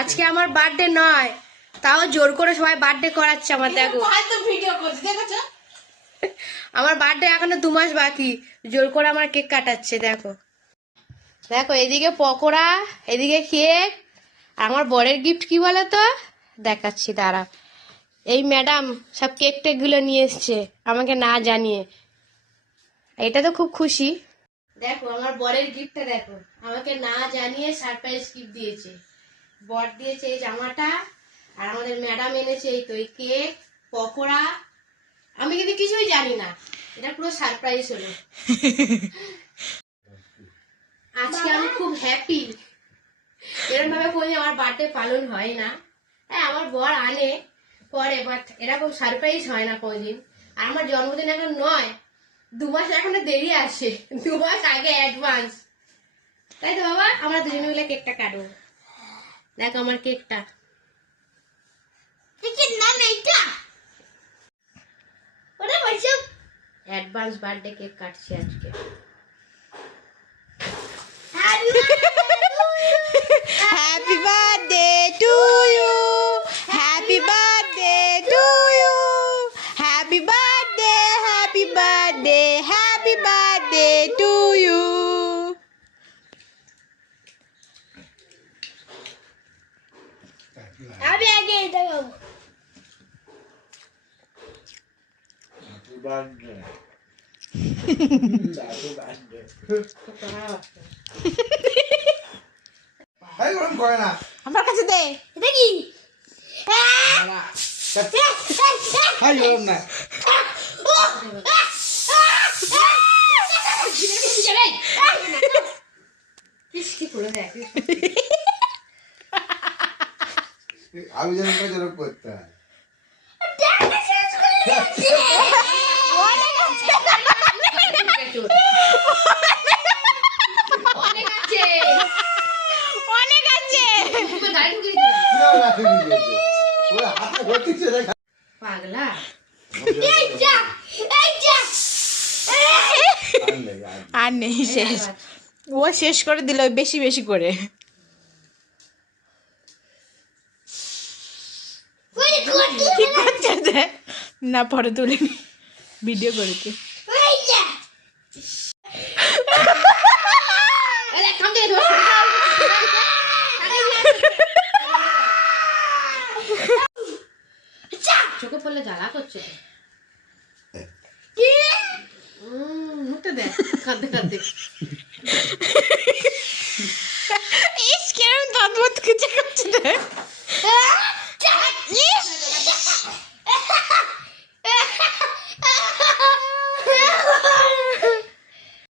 আজকে আমার বার্থডে নয়। তাও জোর করে সবাই বার্থডে করাচ্ছে আমার দেখো। আমার বার্থডে এখনও দু মাস বাকি। জোর করে আমার কেক কাটাচ্ছে দেখো। দেখো এদিকে পকোড়া এদিকে কেক আমার বরের গিফট কি বলো তো দেখাচ্ছি দাঁড়া এই ম্যাডাম সব কেক টেকগুলো নিয়ে এসছে আমাকে না জানিয়ে। এটা তো খুব খুশি। দেখো আমার বরের গিফটটা দেখো। আমাকে না জানিয়ে সারপ্রাইজ গিফট দিয়েছে। বর দিয়েছে এই জামাটা, আর আমাদের ম্যাডাম এনেছে এই তো এই কেক, পকোড়া। আমি কিন্তু কিছুই জানি না। এটা পুরো সারপ্রাইজ হলো। আজকে আমি খুব হ্যাপি এরকম ভাবে কই আমার বার্থডে পালন হয় না। হ্যাঁ আমার বর আনে করে বাট এরকম সারপ্রাইজ হয় না কোনদিন। আর আমার জন্মদিন এখন নয়। দু মাস এখনও দেরি আছে। দু মাস আগে অ্যাডভান্স তাই তো বাবা? আমরা দুজনে মিলে কেকটা কাটবো। দেখো আমার কেকটা কেকের নাম এইটা ওটা বলছো অ্যাডভান্স বার্থডে কেক কাটছি আজকে Happy birthday to you. Happy birthday to you. Happy birthday, happy birthday, happy birthday to আমি আগে এটা খাব। আমার কাছে দে। এটা কি? হাই ওরম না। কি করে দেখ। আমি যেন করে করতে হয়। পাগলা। আর নেই শেষ ও শেষ করে দিল বেশি বেশি করে কই করতে কি করছে যে? না, পরে তুলে ভিডিও করেছে। চোখে পড়লে জ্বালা করছে দেখ কাঁদতে কাঁদতে ইস করছে রে